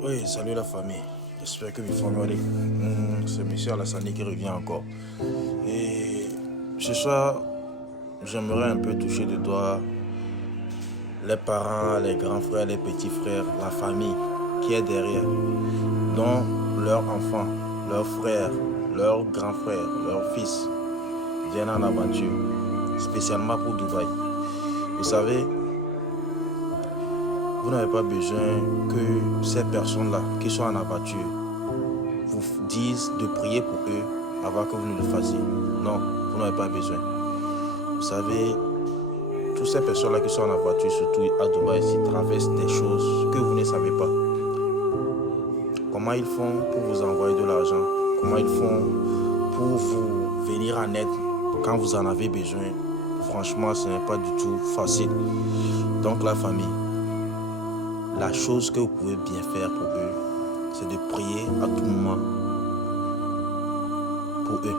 Oui, salut la famille. J'espère que vous allez. C'est Monsieur Alassani qui revient encore. Et ce soir, j'aimerais un peu toucher du doigt les parents, les grands frères, les petits frères, la famille qui est derrière, dont leurs enfants, leurs frères, leurs grands frères, leurs fils viennent en aventure, spécialement pour Dubaï. Vous savez, vous n'avez pas besoin que ces personnes-là qui sont en aventure vous disent de prier pour eux avant que vous ne le fassiez. Non, vous n'avez pas besoin. Vous savez, toutes ces personnes-là qui sont en voiture, surtout à Dubaï, ils traversent des choses que vous ne savez pas. Comment ils font pour vous envoyer de l'argent? Comment ils font pour vous venir en aide quand vous en avez besoin? Franchement, ce n'est pas du tout facile. Donc la famille, la chose que vous pouvez bien faire pour eux, c'est de prier à tout moment pour eux.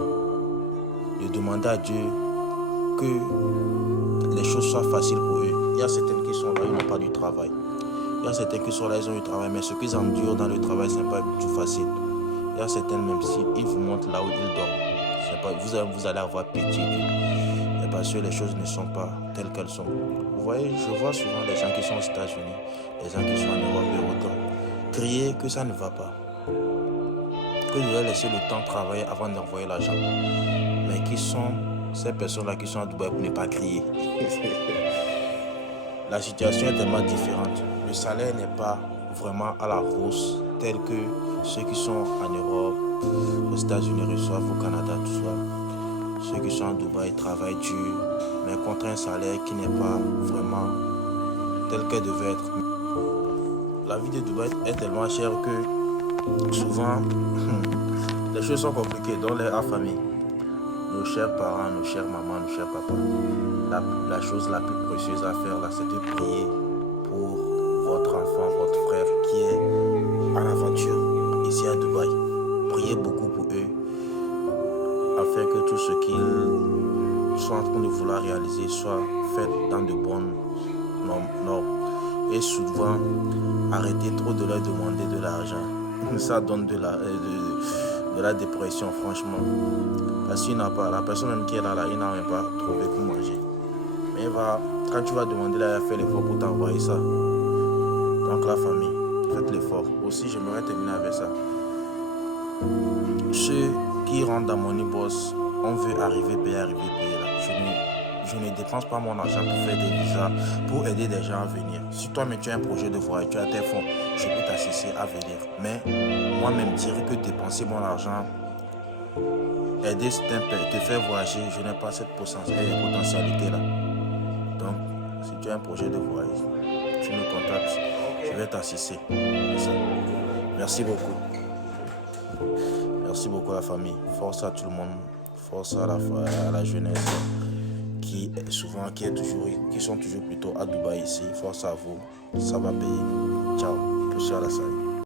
De demander à Dieu que les choses soient faciles pour eux. Il y a certaines qui sont là, ils n'ont pas du travail. Il y a certains qui sont là, ils ont du travail, mais ce qu'ils endurent dans le travail, ce n'est pas du tout facile. Il y a certaines, même si ils vous montrent là où ils dorment, pas, vous allez avoir pitié d'eux. Et parce que les choses ne sont pas telles qu'elles sont. Vous voyez, je vois souvent les gens qui sont aux États-Unis, les gens qui sont en Europe et autant, crier que ça ne va pas. Que de leur laisser le temps de travailler avant d'envoyer l'argent. Mais qui sont ces personnes-là qui sont à Dubaï pour ne pas crier? La situation est tellement différente. Le salaire n'est pas vraiment à la hausse tel que ceux qui sont en Europe, aux États-Unis reçoivent, au Canada, tout ça. Ceux qui sont à Dubaï travaillent dur, mais contre un salaire qui n'est pas vraiment tel qu'elle devait être. La vie de Dubaï est tellement chère que souvent, les choses sont compliquées dans les familles. Nos chers parents, nos chères mamans, nos chers papas, la chose la plus précieuse à faire là, c'est de prier pour votre enfant, votre frère qui est en aventure ici à Dubaï. Priez beaucoup pour eux afin que tout ce qu'ils sont en train de vouloir réaliser soit fait dans de bonnes normes. Et souvent, arrêtez trop de leur demander de l'argent. Ça donne de la dépression, franchement. Parce qu'il n'a pas, la personne même qui est là, il n'a même pas trouvé pour manger. Mais quand tu vas demander, là, il a fait l'effort pour t'envoyer ça. Donc la famille, faites l'effort. Aussi, j'aimerais terminer avec ça. Ceux qui rentrent dans mon e-boss, on veut arriver, payer là. Je ne dépense pas mon argent pour faire des visas, pour aider des gens à venir. Si toi-même tu as un projet de voyage, tu as tes fonds, je peux t'assister à venir. Mais moi-même dire que dépenser mon argent, aider te faire voyager, je n'ai pas cette potentialité-là. Donc, si tu as un projet de voyage, tu me contactes, je vais t'assister. Merci beaucoup. Merci beaucoup à la famille. Force à tout le monde. Force à la jeunesse qui sont toujours plutôt à Dubaï ici. Force à vous. Ça va payer. Ciao. Monsieur Alassane.